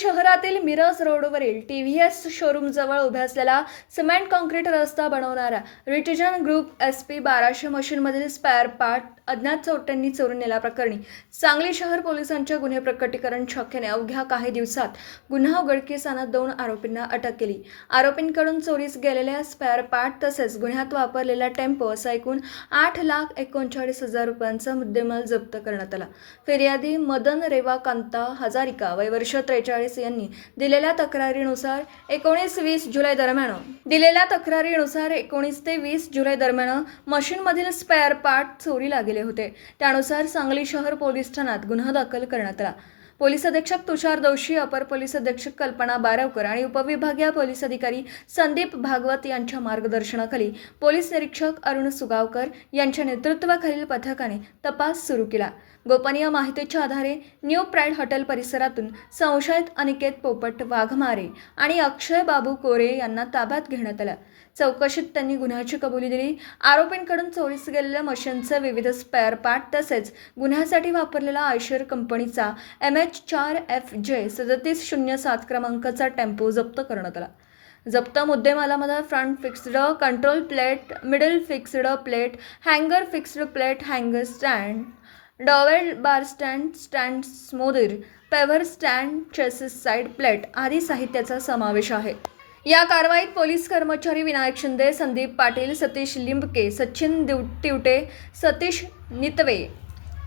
शहरातील मिरज रोडवरील टीव्हीएस शोरूमजवळ उभ्या असलेला सिमेंट काँक्रीट रस्ता बनवणारा रिटिजन ग्रुप SP 1200 मशीनमधील स्पेअर पार्ट अज्ञात चोरट्यांनी चोरून नेल्याप्रकरणी सांगली शहर पोलिसांच्या गुन्हे प्रकटीकरण शाखेने अवघ्या काही दिवसात गुन्हा उघडकीस आणत 2 आरोपींना अटक केली। आरोपींकडून चोरीस गेलेल्या स्पेअर पार्ट तसेच गुन्ह्यात वापरलेला टेम्पो असा एकूण 8,39,000 रुपयांचा मुद्देमाल जप्त करण्यात आला। फिर्यादी मदन रेवा कांता हजारिका वय वर्ष 43 यांनी दिलेल्या तक्रारीनुसार 19-20 जुलै दरम्यान मशीनमधील स्पेअर पार्ट चोरीला गेले होते। त्यानुसार सांगली शहर पोलीस ठाण्यात गुन्हा दाखल करण्यात आला। पोलीस अधीक्षक तुषार दोशी, अपर पोलीस अधीक्षक कल्पना बारावकर आणि उपविभागीय पोलीस अधिकारी संदीप भागवत यांच्या मार्गदर्शनाखाली पोलीस निरीक्षक अरुण सुगावकर यांच्या नेतृत्वाखालील पथकाने तपास सुरू केला। गोपनीय माहितीच्या आधारे न्यू प्राईड हॉटेल परिसरातून संशयित अनिकेत पोपट वाघमारे आणि अक्षय बाबू कोरे यांना ताब्यात घेण्यात आलं। चौकशीत त्यांनी गुन्ह्याची कबुली दिली। आरोपींकडून चोरीस गेलेल्या मशीनचे विविध स्पेअर पार्ट तसेच गुन्ह्यासाठी वापरलेला आयशर कंपनीचा MH4FJ 3707 क्रमांकाचा टेम्पो जप्त करण्यात आला। जप्त मुद्देमालामध्ये front fixed control plate, middle fixed plate, हँगर फिक्स्ड प्लेट, हँगर स्टँड, डॉवेल बार stand, stand स्मोदर, paver stand, chassis side plate आदी साहित्याचा समावेश आहे। या कारवाईत पोलीस कर्मचारी विनायक शिंदे, संदीप पाटील, सतीश लिंबके, सचिन तिवटे, सतीश नितवे,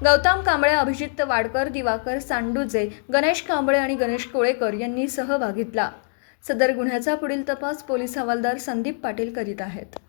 गौतम कांबळे, अभिजित वाडकर, दिवाकर सांडुजे, गणेश कांबळे आणि गणेश कोळेकर यांनी सहभाग घेतला। सदर गुन्ह्याचा पुढील तपास पोलीस हवालदार संदीप पाटील करीत आहेत।